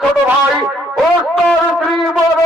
ছোট ভাই ওস্তাদ শ্রী বড়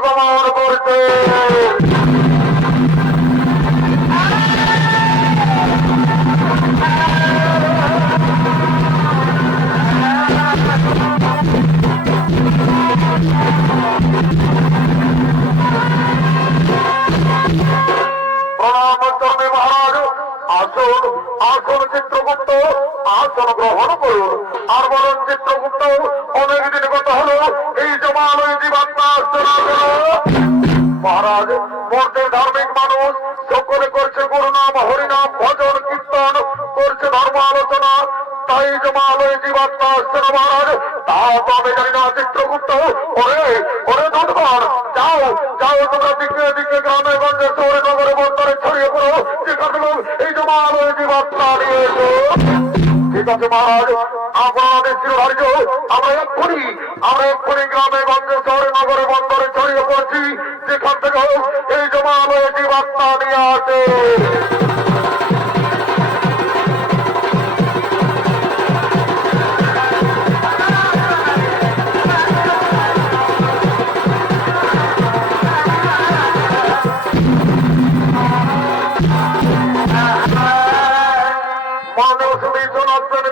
আগমন করছে। আসুন আসুন চিত্রগুপ্ত, আসন গ্রহণ করুন। আর বলুন চিত্রগুপ্ত, অনেকদিন গত হলো এই জমালয় জীবাত্মা আর্চনা মহারাজ। মূর্তির ধার্মিক মানুষ সকলে করছে গুরুনাম হরিনাম ভজন কীর্তন, করছে ধর্ম আলোচনা, তাই জমালয় জীবাত্মা আর্চনা মহারাজ। তা তো আমি জানি না চিত্রগুপ্ত। ওরে ওরে দুধগণ, যাও যাও তোমরা দিকে দিকে গ্রামে গঞ্জে শহরে নগরে বন্দরে ছড়িয়ে পড়ো, যেখানে এই জমালয় জীবাত্মা নিয়ে এসো। ঠিক আছে মহারাজ, আপনাদের চিরধার্য। আমরা এক্ষুনি গ্রামে গঞ্জে শহরে নগরে বন্দরে ছড়িয়ে পড়ছি, যেখান থেকে এই জমালয় জীবাত্মা নিয়ে আসে।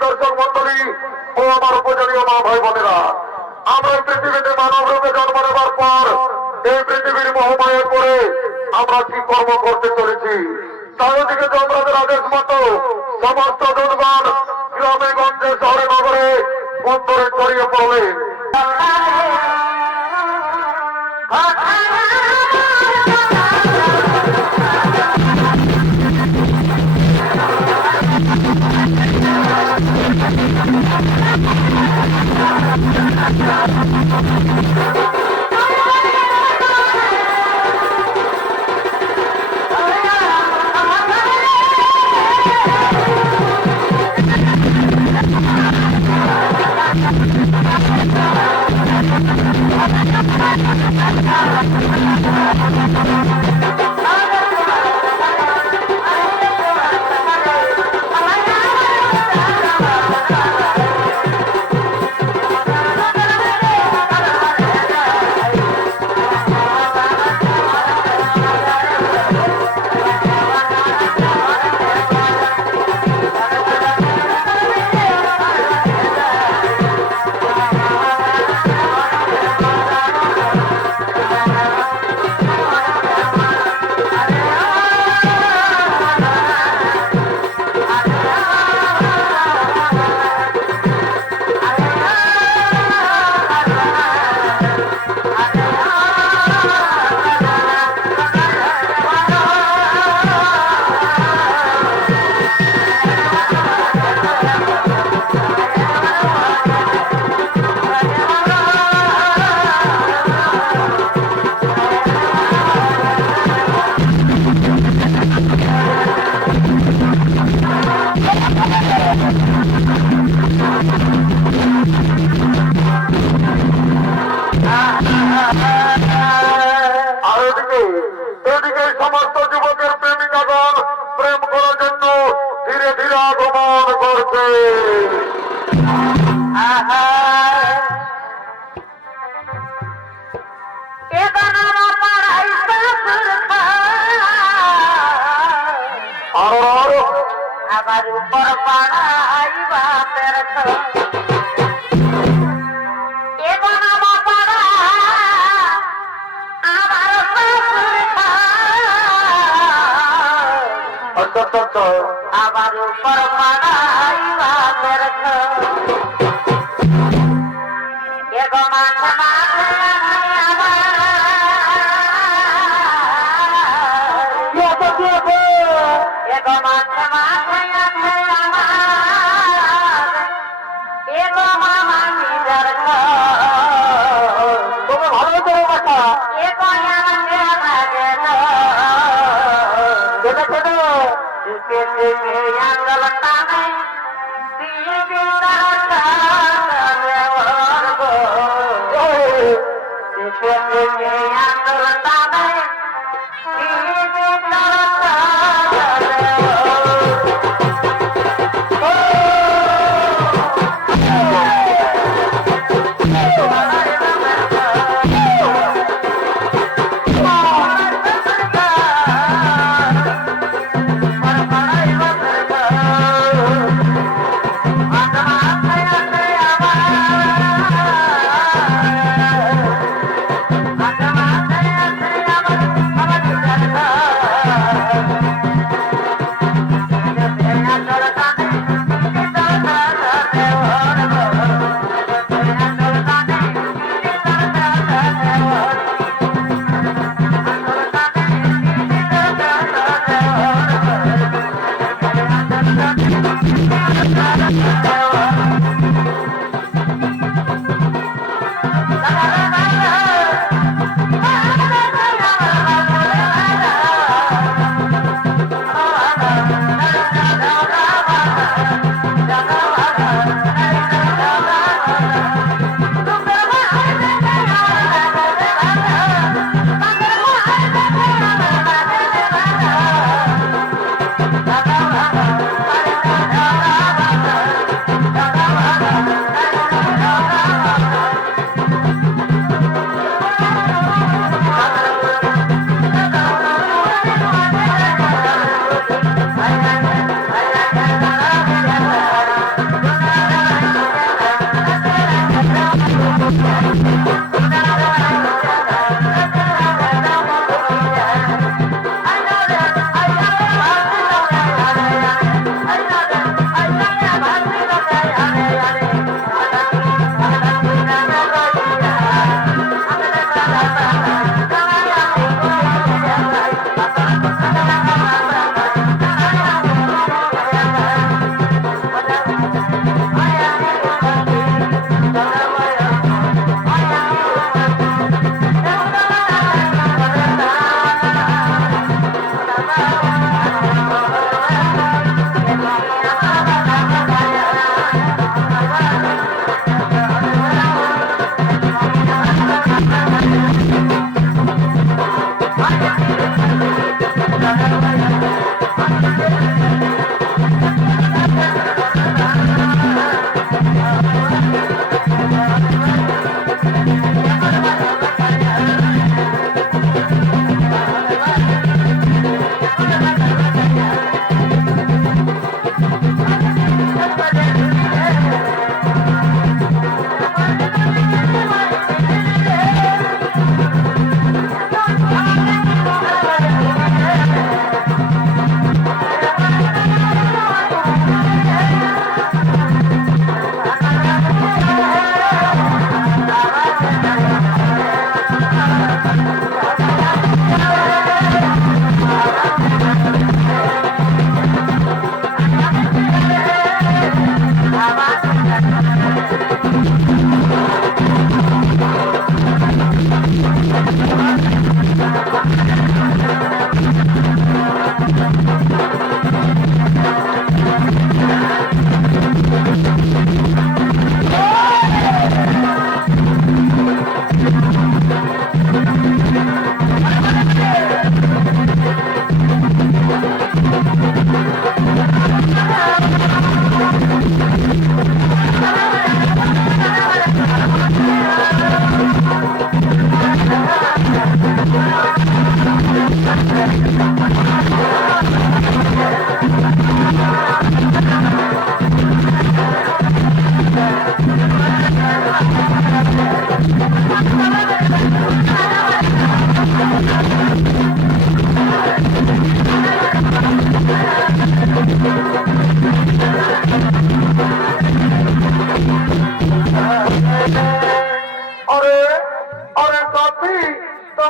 দর্শক মন্ডলী ও আমার উপজাতীয় মা ভাই বোনেরা, আমরা পৃথিবীতে মানব রূপে জন্ম নেবার পর এই পৃথিবীর মহামায়ের পরে আমরা কি কর্ম করতে চলেছি, চারিদিকে যমরাজের আদেশ মতো সমস্ত জনগণ গ্রামে গঞ্জে শহরে নগরে বন্দরে ছড়িয়ে পড়লেন। এদিকে সমস্ত যুবকের প্রেমিকাগণ প্রেম করার জন্য ধীরে ধীরে আগমন করছে। আমার উপর পাড়াইবা আমার উপর পাড়াইবা এগো মাথা মাথা এগো মাথা মাথা এগো মামা নিজের তুমি ভালো করো মাথা এগো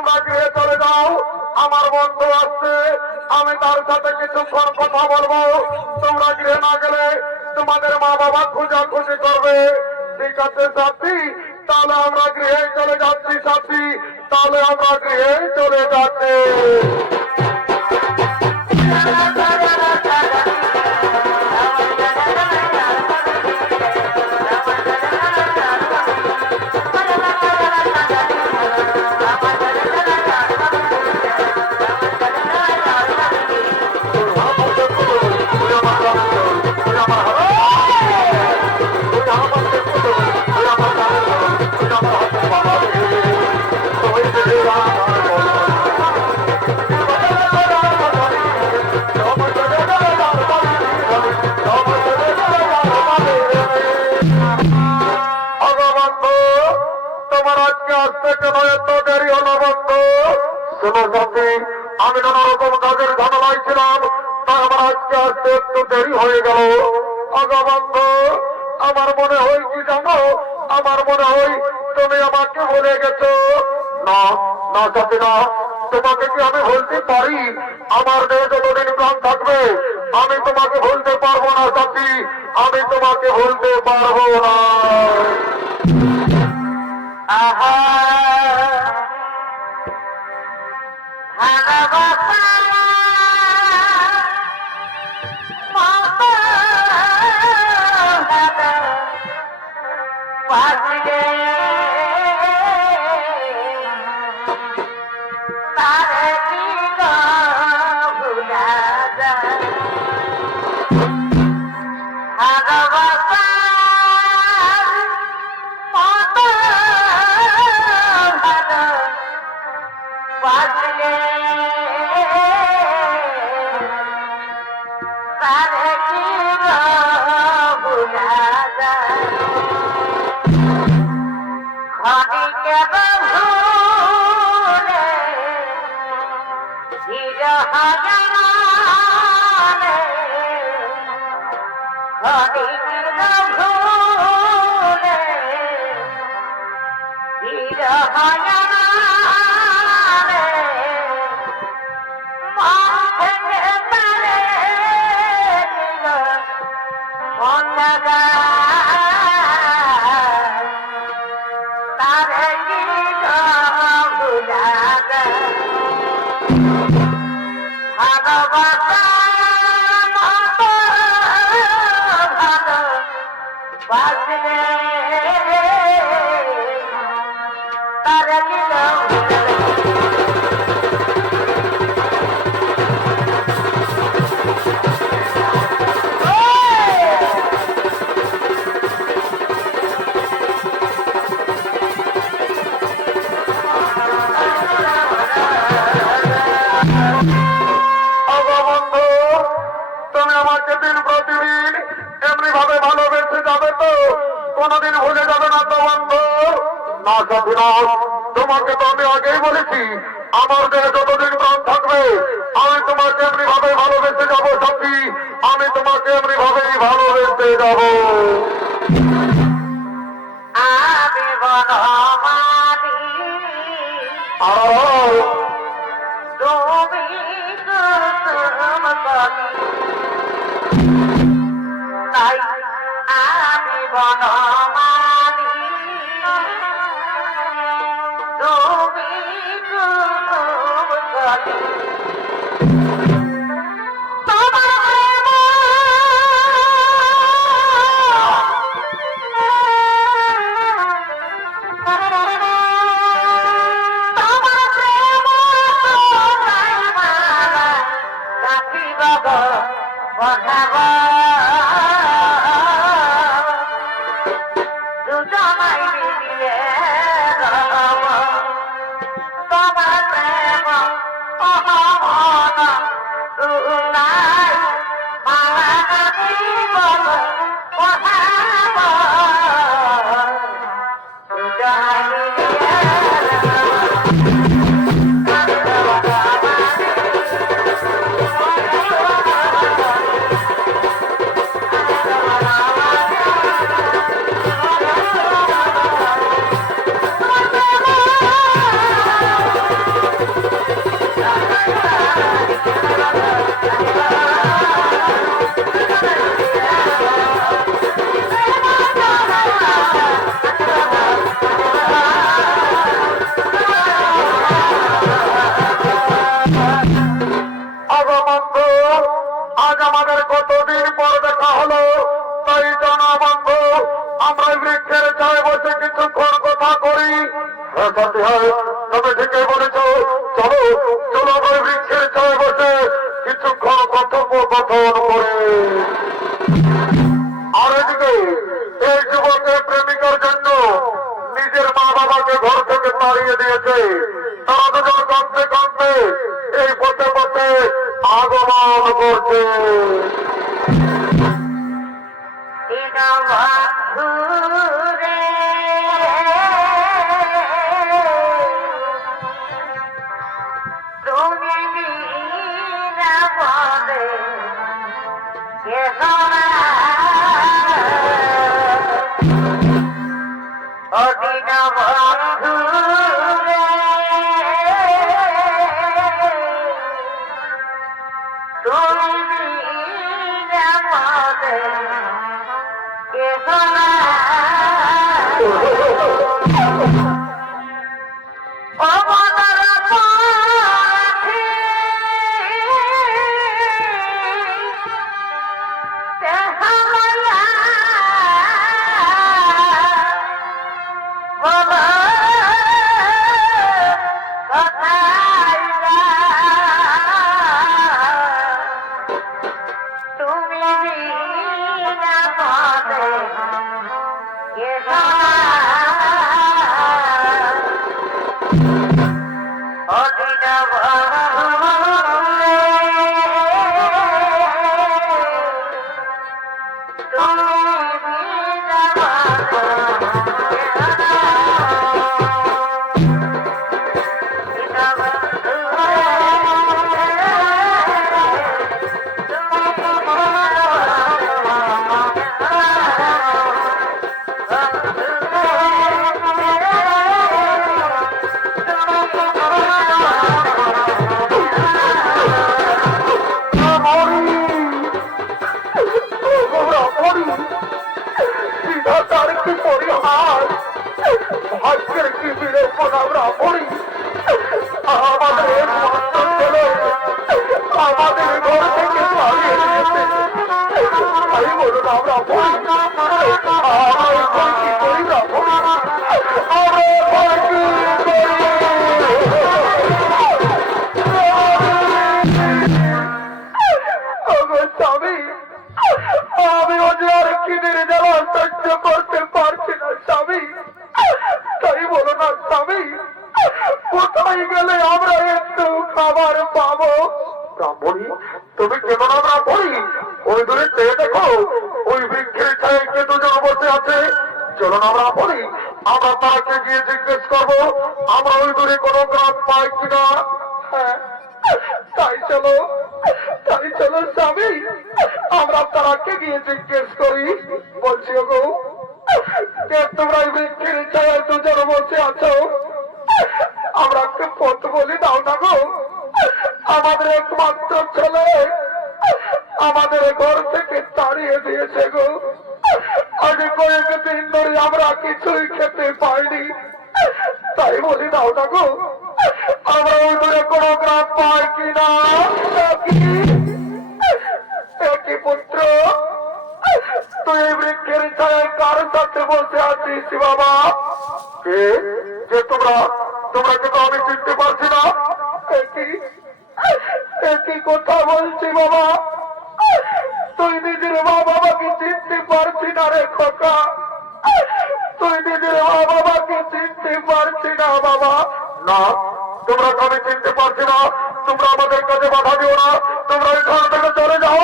তোমরা গৃহে চলে যাও, আমার বন্ধু আসছে, আমি তার সাথে কিছুক্ষণ কথা বলবো। তোমরা গৃহে না গেলে তোমাদের মা বাবা খোঁজাখুঁজি করবে। ঠিক আছে সাথী, তাহলে আমরা গৃহে চলে যাচ্ছি সাথী, তাহলে আমরা গৃহে চলে যাচ্ছি। আমি নানা রকম কাজের ঝামেলায় ছিলাম, তাই আমার আজকে আসতে একটু দেরি হয়ে গেল। আগা বন্ধু, আমার মনে হয় কি জানো, আমার মনে হয় তুমি আমাকে ভুলে গেছো। না না সাথী না, তোমাকে কি আমি বলতে পারি? আমার দেহ যতদিন প্রাণ থাকবে আমি তোমাকে ভুলতে পারবো না সাথী, আমি তোমাকে ভুলতে পারবো না। আহা ভালোবাসা মতো বাজে তারে কি গো ভুলা যায়। ভালোবাসা মতো ভালো বাজলে তারে কি গো ভুলা যায়। ক্ষণিকে ভুলে চিরহজনে, ক্ষণিকে ভুলে চিরহজনে মন থেকে তারে নিল মন লাগায়, তারে কি গো ভুলা যায়। ভালোবাসা মতো ভালো বাসলে তারে কি গো ভুলা যায়। বন্ধু, তুমি আমাকে দিন প্রতিদিন এমনি ভাবে ভালোবেসে যাবে তো? কোনদিন ভুলে যাবে না তো বন্ধু? না সাথী না, তোমাকে তো আমি আগেই বলেছি আমার দেহে যতদিন প্রাণ থাকবে আমি তোমাকে এমনি ভাবে ভালোবেসে যাবো সাথী, আমি তোমাকে এমনি ভাবেই ভালোবেসে যাবো। আমি বনমালী আর তুমি কুসুম কলি, তাই আমি বনমালী তুমি কুসুম কলি। তোমার প্রেম তোমার প্রেম তোরাই মালা গাঁথিব গো বসাব, দুজনাই মিলিয়ে রব। তোমার প্রেম অহমন তোরাই মালা গাঁথিব গো বসাব, দুজনাই মিলিয়ে রব। কিছুক্ষণ কথোপকথন করে। আর এদিকে এই যুবকের প্রেমিকার জন্য নিজের মা বাবাকে ঘর থেকে তাড়িয়ে দিয়েছে। তারা দুজন কাঁদতে কাঁদতে এই পথে পথে আগমন করছে। ভাগ্যের কি বিড়ম্বনা আমরা পড়ি। আমাদের আমাদের ঘর থেকে পালিয়ে দিয়েছে। তাই বলুন আমরা পড়ি, কি করি না পড়ি, স্বামী আমি ওদের আর কিনের জ্বালা সহ্য করতে পারছি না স্বামী। তাই বলো না স্বামী, কোথায় গেলে আমরা একটু খাবার পাবো? ব্রাহ্মণী তুমি কেন না ব্রাহ্মণী, ওই দূরে চেয়ে দেখো, ওই বৃক্ষের ছায় কে দুজন বসে আছে। চলো না ব্রাহ্মণী, আমরা তাকে গিয়ে জিজ্ঞেস করবো আমরা ওই দূরে কোনো গ্রাম পাই কিনা। হ্যাঁ তাই চলো স্বামী, আমরা তারাকে গিয়ে জিজ্ঞেস করি। বলছি গো তোমরা এই বৃক্ষের ছায় দুজন বসে আছো, আমরা একটু পথ বলি দাও না গো। আমাদের একমাত্র ছেলে আমাদের ঘর থেকে তাড়িয়ে দিয়েছে গো। আজ কয়েকদিন ধরে আমরা কিছুই খেতে পাইনি, তাই বলি দাও না গো, আমরা ওই দূরে কোনো গ্রাম পাই কিনা। কি পুত্র তুই বৃক্ষের ছায় কার সাথে বসে আছিস বাবা? কে যে তোমরা কিন্তু আমি চিনতে পারছি না। কি কথা বলছি বাবা, তুই নিজের মা বাবাকে চিনতে পারছি না রে খোকা, তুই নিজের মা বাবাকে চিনতে পারছি না বাবা। না তোমরা তো আমি চিনতে পারছি না, তোমরা আমাদের কাছে বাধা দিও না, তোমরা এখান থেকে চলে যাও।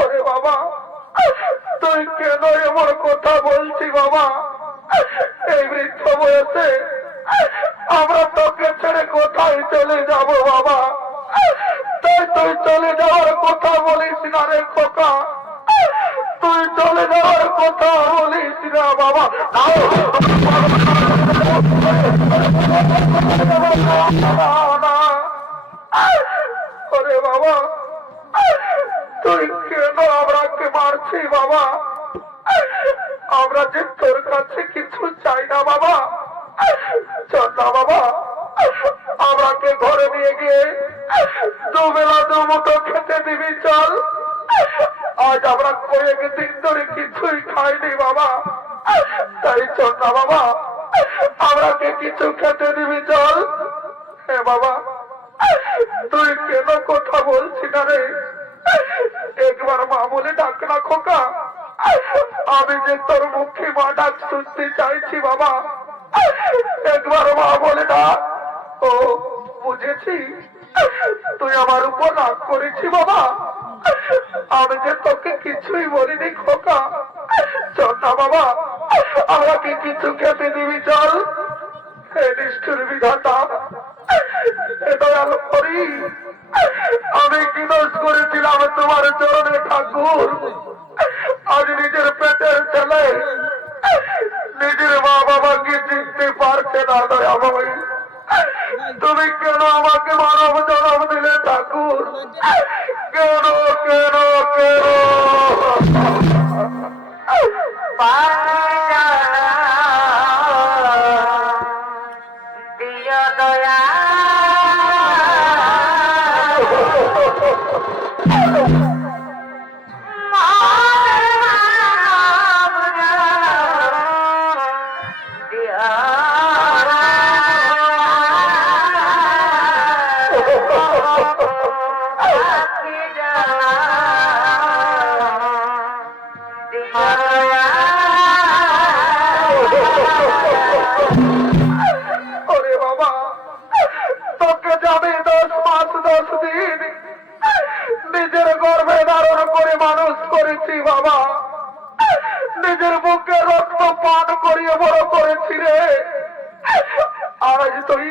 ওরে বাবা তুই কেন এমন কথা বলছি বাবা? এই বৃদ্ধ বয়সে আমরা তোকে ছেড়ে কোথায় চলে যাব বাবা? তুই চলে যাওয়ার কথা বলিস না রে খোকা, তুই চলে যাওয়ার কথা বলিস না বাবা। ওরে বাবা তুই কেন আমরাকে মারছি বাবা? আমরা যে তোর কাছে কিছু চাই না বাবা। চল না বাবা, আমরাকে ঘরে নিয়ে গিয়ে দুবেলা দুমুঠো খেতে দিবি চল। আজ আমরা কয়েকদিন ধরে কিছুই খাইনি বাবা, তাই চল না বাবা, আমরাকে কিছু খেতে দিবি চল। হ্যাঁ বাবা তুই কেন কথা বলছি না রে? একবার মা বলে ডাক না খোকা। আমি যে তোর মুখে মা ডাক শুনতে চাইছি বাবা, একবার মা বলে ডাক। ও বুঝেছি, তুই আমার উপর রাগ করেছি বাবা। আমি যে তোকে কিছুই বলিনি খোকা। চল না বাবা, আমাকে কিছু খেতে দিবি চল। হে নিষ্ঠুর বিধাতা, হে দয়াল হরি, আমি কি দোষ করেছিলাম তোমার চরণে ঠাকুর? আজ নিজের পেটের ছেলে নিজের মা বাবাকে চিনতে পারছে না দয়াময়। তুমি কেন আমাকে মানব জন্ম দিলে ঠাকুর? কেন কেন কেন? দিয় দয়া ওরে বাবা, তোকে যাবে 10 মাস 10 দিন নিজের গর্ভে ধারণ করে মানুষ করেছি বাবা। নিজের বুকে রক্ত পান করিয়ে বড় করেছি রে। আজ তুই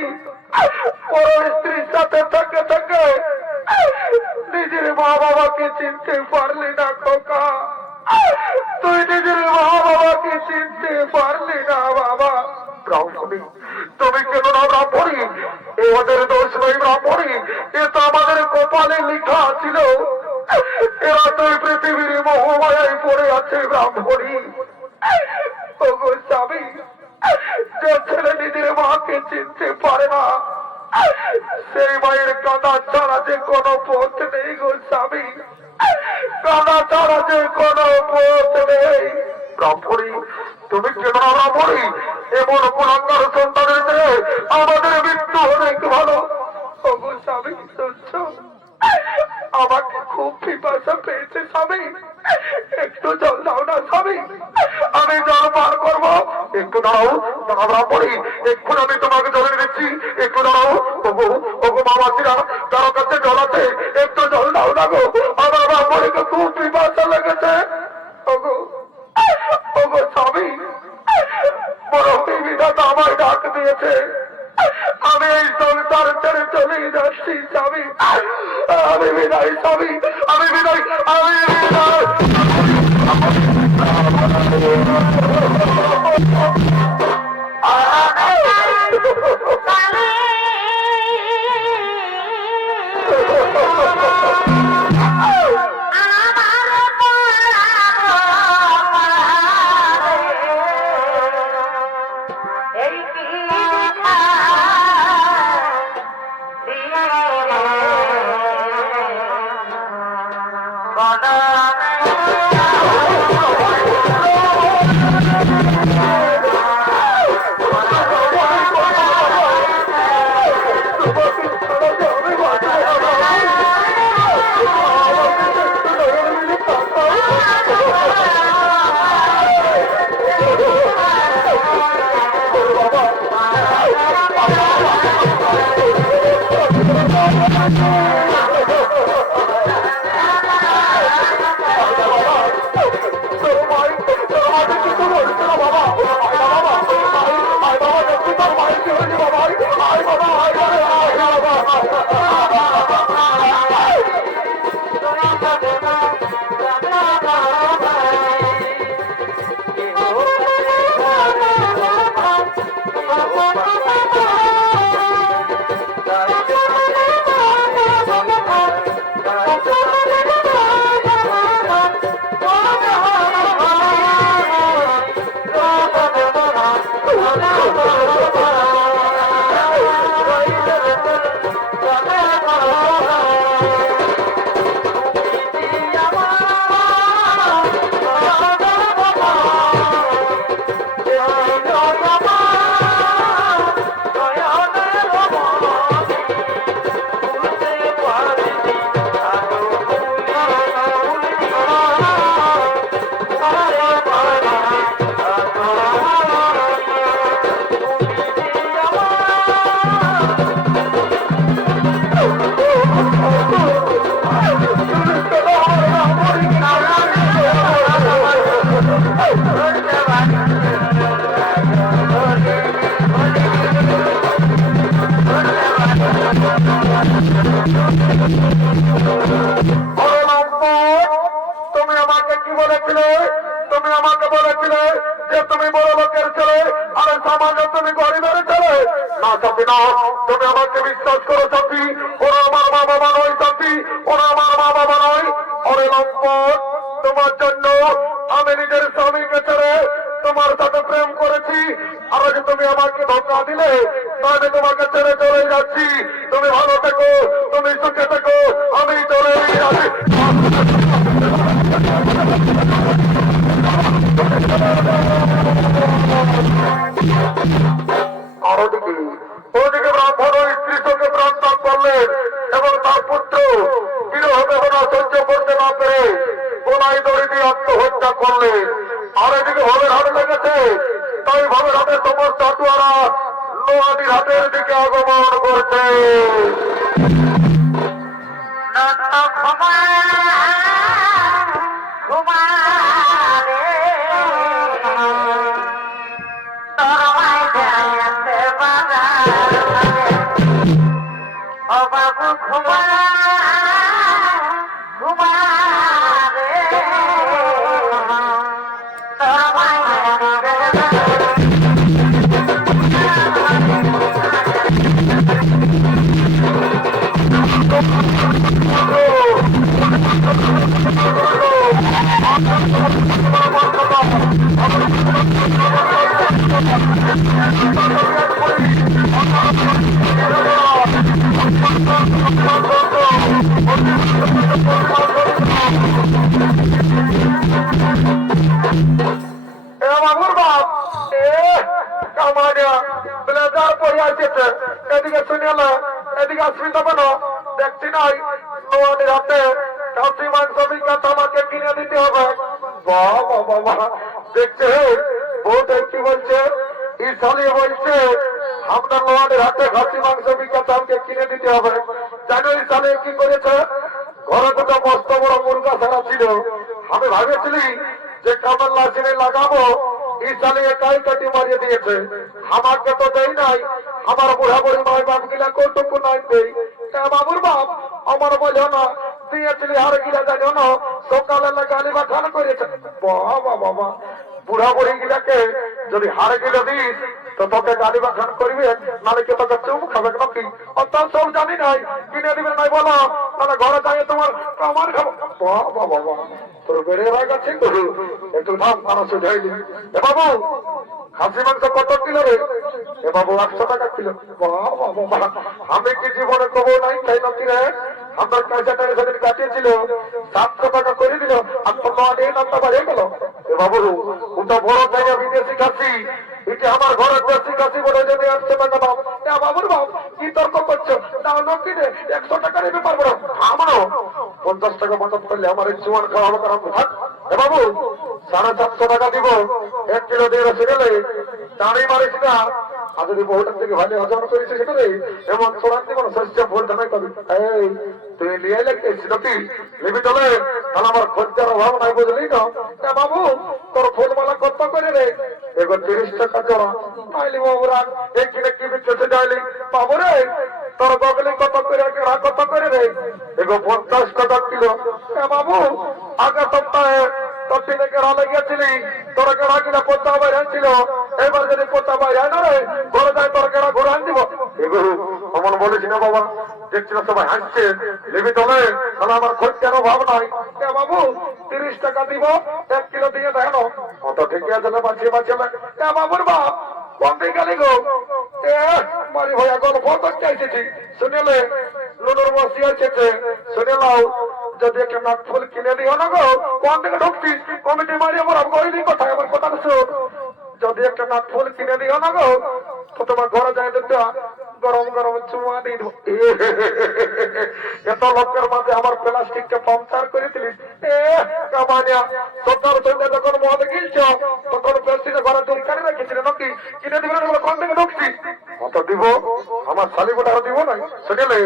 বড় স্ত্রীর সাথে থেকে থেকে নিজের মা বাবাকে চিনতে পারলি না খোকা। তুই নিজের মা বাবাকে চিনতে পারলি না বাবা। ব্রাহ্মণী, তুমি কেন না ব্রাহ্মণী? এ ওদের দোষ নয় ব্রাহ্মণী, এ তো আমাদের কপালে লেখা ছিল। এরা তো পৃথিবীর মোহমায়ায় পড়ে আছে ব্রাহ্মণী। ওগো স্বামী, যে ছেলে নিজের মাকে চিনতে পারে না, সেই মায়ের কাঁদা ছাড়া যে কোনো পথ নেই গো স্বামী। কাঁদা ছাড়া যে কোনো পথ নেই। ব্রাহ্মণী, তুমি কেন না ব্রাহ্মণী? এমন কুলাঙ্গার সন্তানের চেয়ে আমাদের মৃত্যু অনেক ভালো। ওগো স্বামী, শুনছ? আমাকে খুব পিপাসা পেয়েছে স্বামী, একটু জল দাও না স্বামী, আমি জল পান করবো। একটু দাঁড়াও দাঁড়া ব্রাহ্মণী, এক্ষুনি আমি তোমাকে জল দিচ্ছি, একটু দাঁড়াও। ওগো ওগো মামাসিরা, কারো কাছে জল আছে? একটু জল দাও না গো, আমার ব্রাহ্মণীকে খুব পিপাসা লেগেছে। ওগো ওগো স্বামী, বড় বিধাতা আমায় ডাক দিয়েছে, আমি এই সংসার ছেড়ে চলে যাচ্ছি স্বামী। আমি বিদায় স্বামী, আমি বিদায়, আমি বিদায়। Oh, ওরে লম্পট, তুমি আমাকে কি বলেছিলে? তুমি আমাকে বলেছিলে যে তুমি বড় লোকের ছেলে আর সমাজে তুমি গরিবের ছেলে। না সত্যি না, তুমি আমাকে বিশ্বাস করো সত্যি। ওরা আমার মা বাবা নয় সত্যি, ওরা আমার মা বাবা নয়। ওরে লম্পট, তোমার জন্য আমি নিজের স্বামীকে ছেড়ে তোমার সাথে প্রেম করেছি, আর আজ তুমি আমাকে ধোকা দিলে, আমি তোমাকে ছেড়ে চলে যাচ্ছি। তুমি ভালো থেকো, তুমি সুখে থেকো, আমি চলে যাচ্ছি। আর ওদিকে ব্রাহ্মণ স্ত্রী সঙ্গে প্রাণ ত্যাগ করলেন এবং তার পুত্র বিরহ বেদনা সহ্য করতে না পেরে গোলায় দড়ি দিয়ে আত্মহত্যা করলেন। আর এদিকে ভবের হাট লেগেছে, তাই ভবের হাটের সমস্ত হাটুয়ারা নোয়াদির হাটের দিকে আগমন করছে। এদিকে শুনিল, এদিকে আসবি তবে না, দেখছি নাই নোয়াদের হাতে কাশি মাংস বিখ্যাত আমাকে কিনে দিতে হবে। বাবা বাবা, দেখছে বউটা কি বলছে, ইসালি বলছে আপনার নোয়াদের হাতে খাসি মাংস বিখ্যাত আমাকে কিনে দিতে হবে। জানো ইসালি কি করেছে? ঘরে দুটো মস্ত বড় মুরগা ছাড়া ছিল। আমি ভাবেছিলি যে কামাল লাসিনে লাগাবো, ইসালি একাই কাটি মারিয়ে দিয়েছে। আমাকে তো দেই নাই, আমার বুড়া বুড়ি মাই বাপ গিলা কৌটুকু নাই দেই। বাবুর বাপ আমার বোঝো না, দিয়েছিলি আর গিলা জানো না, সকালে গালি বা খান করেছে। বাবা বাবা, বুড়া বুড়ি গিলাকে যদি হারে গিলে দিস তো তোকে গালি বা খান করবে, নাহলে কে তোকে চুপ খাবে নাকি? অত সব জানি নাই, কিনে দিবে নাই বলো, তাহলে ঘরে যাই তোমার কামান খাবো। বাবা বাবা, তোর বেড়ে হয়ে গেছে একটু দাম মানুষ যাইনি। এ বাবু, খাসি মাংস কত কিলো রে? এ বাবু 800 টাকা কিলো। বাবা বাবা, আমি কি জীবনে কবো নাই তাই নাকি রে? আমার পয়সাটা সেদিন কাটিয়েছিল, 700 টাকা করে দিল, আর তোমার এই নামটা বাড়িয়ে গেল। এ বাবু, ওটা বড় জায়গা বিদেশি খাসি, এটা আমার ঘরের দেশি খাসি বলে যদি 800 টাকা দাম। বাবুর বাপ কি তর্ক করছো? তাও নাকি রে 100 টাকা নিতে পারবো না। আমারও 50 টাকা বাঁচত করলে আমার এই জীবন খাওয়া হবে। কারণ এ বাবু, 750 টাকা দিব 1 কিলো দিয়ে সেগেলে দাঁড়িয়ে মারিস না। আর যদি বহুটার থেকে ভালো হজম করেছে সেখানে এমন চোরান দিব শস্য ভোট জানাই পাবি। এই তুই লিয়ে লাগছিস নাকি? লিবি চলে, তাহলে আমার খরচার অভাব নাই, বুঝলি না? বাবু, তোর ফুলমালা কত করে রে? এগো 30 টাকা জোড়া। নাইলি বাবুরা এই কিনে কি বিক্রেছে যাইলি? বাবু রে, তোর বগলি কত করে, কেড়া কত করে রে? এগো 50 টাকা কিলো। বাবু, আগে সপ্তাহে তোর দিনে কেড়া লেগেছিলি, তোর কেড়া কিনা পোতা বাইরে ছিল, এবার যদি পোতা বাইরে না রে, ঘরে যায় তোর কেড়া ঘুরে আন দিব। এগো অমন বলেছি না বাবা, দেখছিল সবাই হাসছে, লিবি তবে, তাহলে আমার খরচার অভাব নাই। বাবু, 30 টাকা দিব, 1 কিলো দিয়ে দেখো। অত ঠিক আছে, বাঁচিয়ে বাঁচিয়ে। বাবুর বাপ বন্ধে গেলি গো, মারি ভাইয়া গল্প করতে এসেছি, শুনেলে লুনুর বসি আছে, শুনে নাও, যদি একটা নাক ফুল কিনে দিও না গো, কোন দিকে ঢুকছিস? কমিটি মারি আমার কইলি কোথায়, আমার কথা শোন। যদি একটা নাক ফুল কিনে দিও না গো, তো তোমার ঘরে যাই দেখতে গরম গরম চুমা দিয়ে দেবো। এত লোকের মাঝে আমার প্লাস্টিকটা পাংচার করে দিলিস। কামানিয়া, সকাল সন্ধ্যা যখন মদ গিলছ তখন প্লাস্টিকের ঘরে দরকারি রেখেছিল নাকি? কিনে দিবে না, কোন দিকে ঢুকছিস? অত দিব, আমার শালিগুলো আর দিব না। শুনলে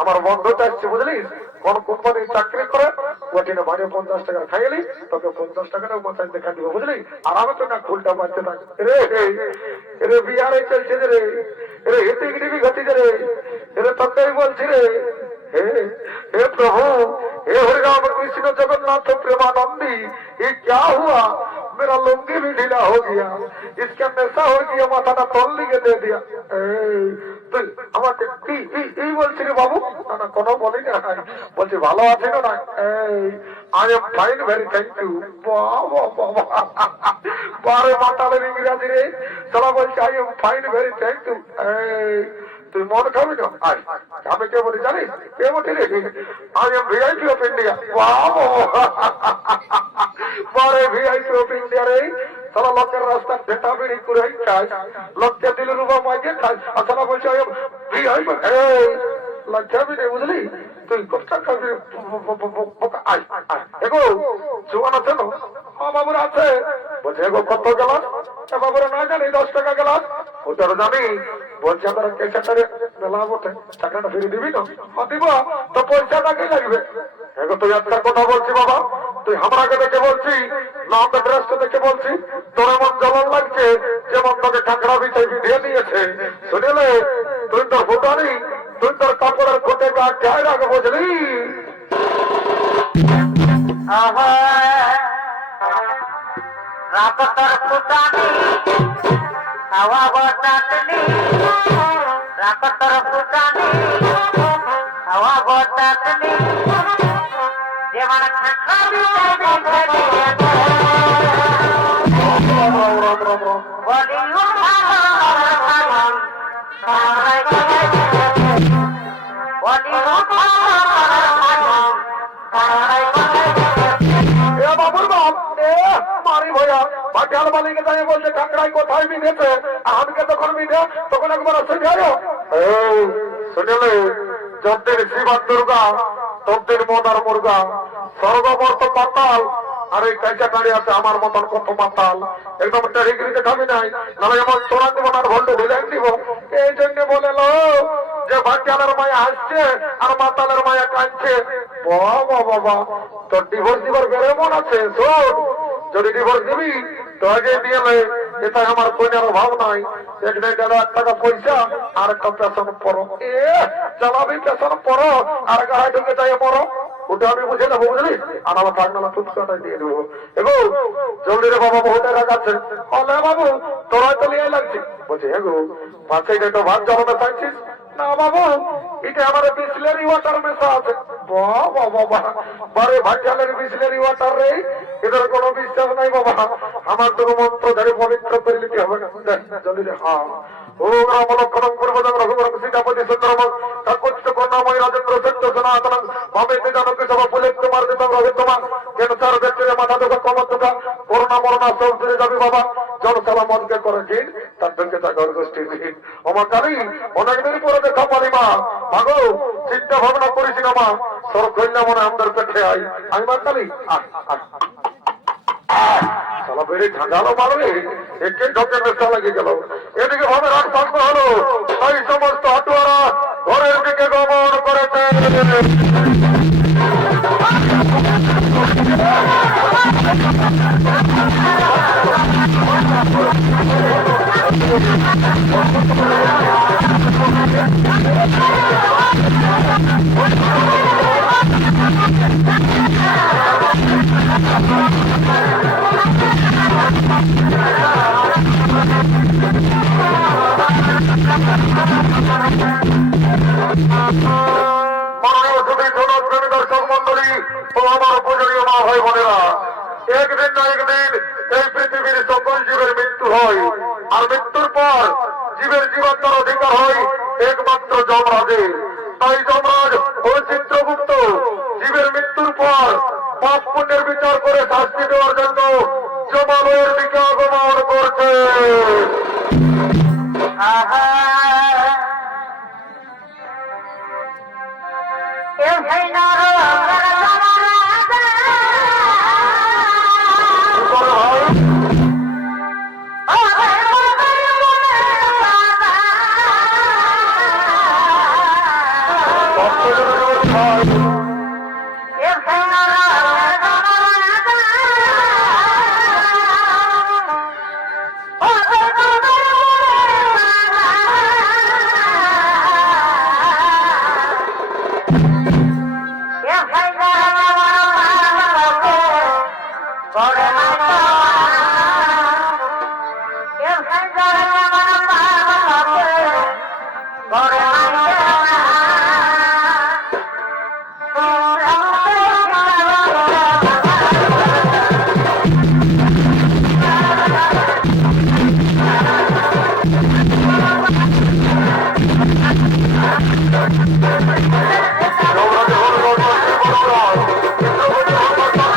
আমার বন্ধুটা আসছে, বুঝলিস? কোন কোম্পানি চাকরি করে, ওখানে বাড়ি 50 টাকা খাইলি, তোকে 50 টাকাটা মাথায় দেখা দিব, বুঝলি? আর আমি তো না ফুলটা বাঁচতে থাকি রে। রে বিয়ারে চলছে রে, রে হেঁটে গিয়ে ঘটিছে রে, রে তোর বলছি রে, हे हे प्रभु, हे हरि राम कृष्ण जगन्नाथ प्रेमानंदी, ये क्या हुआ? मेरा लुंगी भी ढीला हो गया, इसका नशा हो गया, माथा ना तोल लिखे दे दिया। তুই আমাকে এই বলছি রে বাবু? না না কোনো বলি না, বলছি ভালো আছে না? I am fine, very thank you. বারে মাতালের ইংরাজি রে, সালা বলছে I am fine, very thank you. তুই মদ খাবি না? আয়, আমি কে বলি জানিস? কে বলি রে? I am VIP of India. বারে ভিআইপি অফ ইন্ডিয়া রে, সালা লোকের রাস্তা ভেটা বেড়ি করে খাই, লোককে দিল রুবা মাইকে খাই, আর সালা বলছে আই এম ভিআইপি। লজ্জাবি রে, বুঝলি? তুই কোথা খাবি? আয় আয়, এগো জোয়ান আছে না? হ্যাঁ বাবুরা আছে। বলছে এগো কত গেলাস? বাবুরা না জানি 10 টাকা গেলাস। ওটারও জানি। বলছে আমরা কেসাটারে মেলা বটে, টাকাটা ফিরে দিবি না? দিব তো পয়সাটা কি লাগবে? এগো তুই একটা কথা বলছি বাবা, তুই আমাকে দেখে বলছি না আমাদের ড্রেসটা দেখে বলছি? তোর এমন জ্বলন লাগছে যেমন তোকে কাঁকড়া বিছাই দিয়ে দিয়েছে। শুনিলে তুই তোর ভুটানি, তুই তোর কাপড়ের কোটে গা গায়ে রাখে, বুঝলি? রাকতর ফুটানি হাওয়া বটাতনি, রাকতর ফুটানি হাওয়া বটাতনি, যেমন খাখা বিছাই দেখে বলি বাবুর বাপ মারি ভয়া ভাটিয়াল বালিকে তাই বলছে কাঁকড়াই কোথায় বিঁধেছে, আমাকে তখন বিঁধে তখন একবার আসে যাও। শুনলে যতদিন শিবার দুর্গা ততদিন মদার মুর্গা, স্বর্গবর্ত পাতাল, আর এই কাইটা দাঁড়িয়ে আছে আমার মতন কত মাতাল। একদম টেরিগিরিতে খাবি নাই, নাহলে এমন চোরা দিব না, ভল্টে ঢিলে দিব। এই জন্য বলে যে ভাটিয়ালের মায়া হাসছে আর মাতালের মায়া কাঁদছে। বাবা বাবা, তোর ডিভোর্স দিবার বেড়ে মন আছে? শোন, যদি ডিভোর্স দিবি তো আগে দিয়ে নে, এটা আমার কইনার অভাব নাই। এক 1.5 টাকা পয়সা আর একটা পেছন পড়ো, চালাবি পেছন পড়ো আর গায়ে ঢুকে যাই পড়ো, ওটা আমি বুঝে নেবো, বুঝলি? আর আমার পাগনালা টুটকাটাই দিয়ে দেবো। এগো জলদি রে বাবা, বহুত টাকা আছে। বলে বাবু তোর হয়তো লিয়ে লাগছে। বলছে এগো পাঁচে তো ভাত জমাতে চাইছিস না বাবু? এটা আমার বিসলেরি ওয়াটার মেশা আছে। বাবা বাবা, বারে ভাটিয়ালের বিসলেরি ওয়াটার রে, এদের কোনো বিশ্বাস নাই বাবা। আমার তো মন্ত্র ধরে পবিত্র করে নিতে হবে না। জলদি রে। হ্যাঁ, ওম রাম লক্ষণং পূর্বজং রঘুবরং সীতাপতি সুন্দরম কাকুচ্চ কর্ণাময় রাজেন্দ্র সত্য সনাতনং ভবেতে জানকী সভা ফুলেত্য মার্জিতং রবিত্তমা ক্যান্সার ব্যাকটেরিয়া মাথা দুঃখ কমর দুঃখ করোনা মরণা সব ফিরে যাবি বাবা। জনসভা মনকে করে দিন, তার সঙ্গে তা ঘর গোষ্ঠী দিন। আমার কালী অনেকদিন পরে দেখা পারি মা, ভাগো চিন্তা ভাবনা করিস না মা, সর কন্যা মনে আমাদের পেটে আই। আমি মা কালী সালা বেড়ে ঝাঁঝালো মারবে, একে ঢোকে নেশা লেগে গেল। এদিকে ভাবে রাগ ভঙ্গ হলো, এই সমস্ত হাটুয়ারা ঘরের দিকে গমন করেছে। দর্শক মন্ডলী ও আমার পূজনীয় মা ভাই বোনেরা, একদিন না একদিন এই পৃথিবীর সকল জীবের মৃত্যু হয়, আর মৃত্যুর পর জীবের জীবাত্মার অধিকার হয় একমাত্র যমরাজের। তাই যমরাজ ও চিত্রগুপ্ত জীবের মৃত্যুর পর পাপ পুণ্যের বিচার করে শাস্তি দেওয়ার জন্য যমালয়ের দিকে আগমন করছে। যমরাজ হল ধর্মরাজ, চিত্রগুপ্ত হল ধর্মরাজ।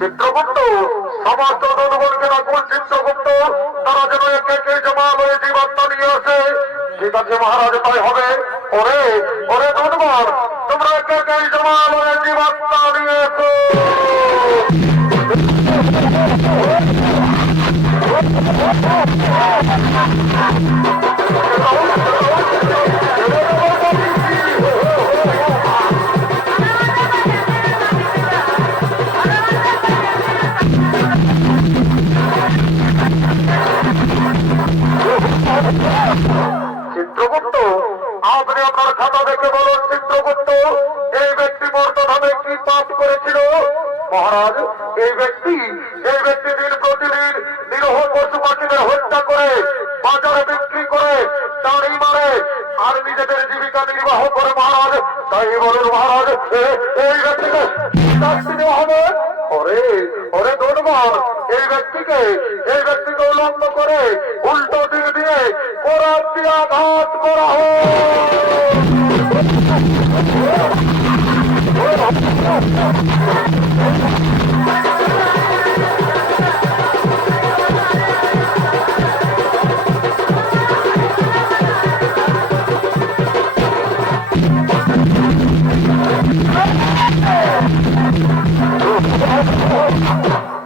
চিত্রগুপ্ত সমস্ত জনগণকে রাখুন চিত্রগুপ্ত, তারা যেন একে একে জমা হয়ে জীবাত্মা নিয়ে আসে। ঠিক আছে মহারাজ, তাই হবে। ওরে ওরে জনগণ, তোমরা একে একে জমা হয়ে জীবাত্মা নিয়ে এসো। চিত্রগুপ্ত, আপনি আপনার খাতা দেখে বলুন চিত্রগুপ্ত, এই ব্যক্তি মর্তধামে কি পাপ করেছিল? মহারাজ, এই ব্যক্তি দিন প্রতিদিন নিরহ পশু পাখিদের হত্যা করে বাজারে বিক্রি করে দাঁড়ি মারে আর নিজেদের জীবিকা নির্বাহ করে মহারাজ। তাই বলুন মহারাজ, এই ব্যক্তিকে শাস্তি দেওয়া হবে। ওরে ওরে ধন্যবাদ, এই ব্যক্তিকে উলম্ব করে উল্টো দিক দিয়ে কোরআন দিয়ে আঘাত করা হোক।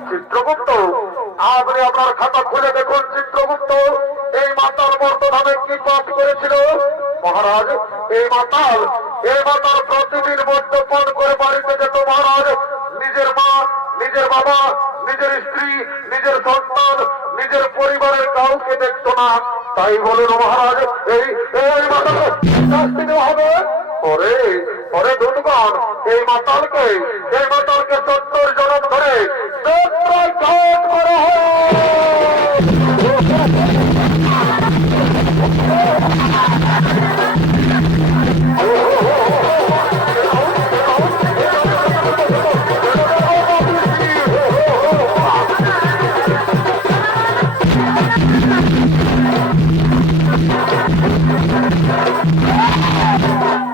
চিত্রগুপ্ত, আপনি আপনার খাতা খুলে দেখুন চিত্রগুপ্ত, এই মাতাল মর্তধামে কি পাপ করেছিল? মহারাজ, এই মাতাল প্রতিদিন মদ্যপান করে বাড়িতে যেত মহারাজ। নিজের মা, নিজের বাবা, নিজের স্ত্রী, নিজের সন্তান, নিজের পরিবারের কাউকে দেখতো না। তাই বলুন মহারাজ, এই মাতালকে শাস্তি দেওয়া হবে। ওরে ওরে ধন্যবাদ, এই মাতালকে 70 জনম ধরে ঘাত করা হয়।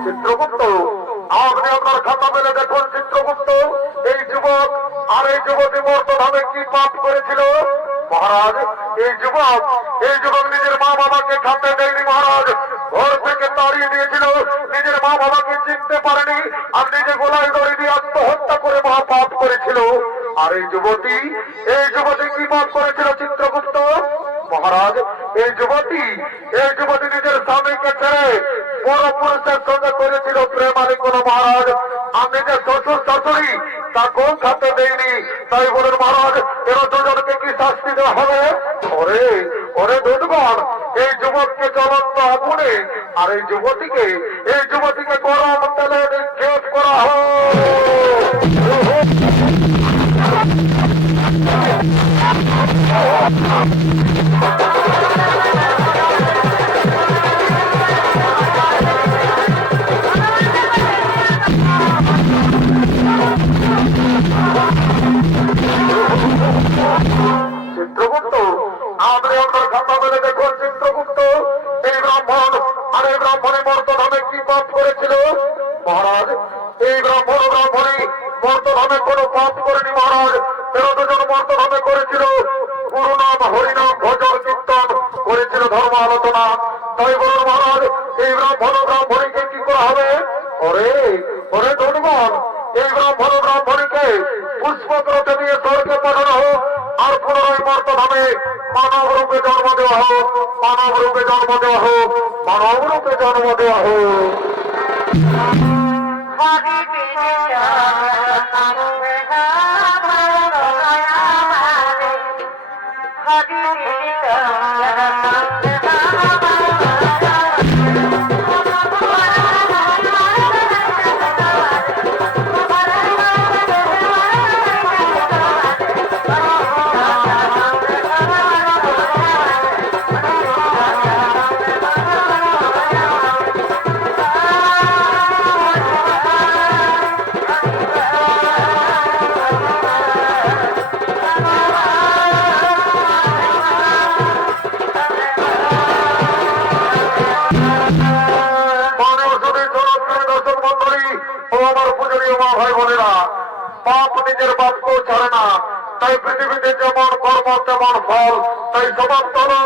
চিত্রগুপ্ত, আপনি আপনার খাতা মেলে দেখুন চিত্রগুপ্ত, এই যুবক আর এই যুবতী মর্তধামে কি পাপ করেছিল? মহারাজ, এই যুবক নিজের মা বাবাকে খাতে দেয়নি মহারাজ, ঘর থেকে তাড়িয়ে দিয়েছিল, নিজের মা বাবাকে চিনতে পারেনি আর নিজে গোলায় দড়ি দিয়ে আত্মহত্যা করে মহাপাপ করেছিল। আর এই যুবতী কি পাপ করেছিল চিত্রগুপ্ত? মহারাজ, এই যুবতী নিজের স্বামীকে ছেড়ে বড় পুরুষের সঙ্গে করেছিল প্রেমালি কোন মহারাজ। আর নিজের শ্বশুর শাশুড়ি তাকেও খাতে দেয়নি। তাই বলেন মহারাজ, এরা দুজনকে কি শাস্তি দেওয়া হবে? ওরে ওরে দুর্গণ, এই যুবককে জ্বলন্ত আগুনে আর এই যুবতীকে গরম তেলে নিক্ষেপ করা হোক। চিত্রগুপ্ত, আপনি আপনার খাতা মেলে দেখুন চিত্রগুপ্ত, এই ব্রাহ্মণ আর এই ব্রাহ্মণী মর্তধামে কি পাপ করেছিল? মহারাজ, এই ব্রাহ্মণী মর্তধামে কোনো পাপ করেনি মহারাজ। 13 জন মর্তধামে করেছিল গুরু নাম, হরিনাম, ভজন, কীর্তন করেছিল, ধর্ম আলোচনা। তাই বলুন মহারাজ, এই ব্রাহ্মণীকে কি করা হবে? ওরে ওরে ধন্যবাদ, এই ব্রাহ্মণীকে পুষ্পগ্রহে নিয়ে স্বর্গে পাঠানো হোক আর পুনরায় মর্তধামে মানব রূপে জন্ম দেওয়া হোক। Hadi beni çağır, পাপ নিজের বাপকেও ছাড়ে না, তাই পৃথিবীতে যেমন কর্ম তেমন ফল, তাই সমাপ্ত হলো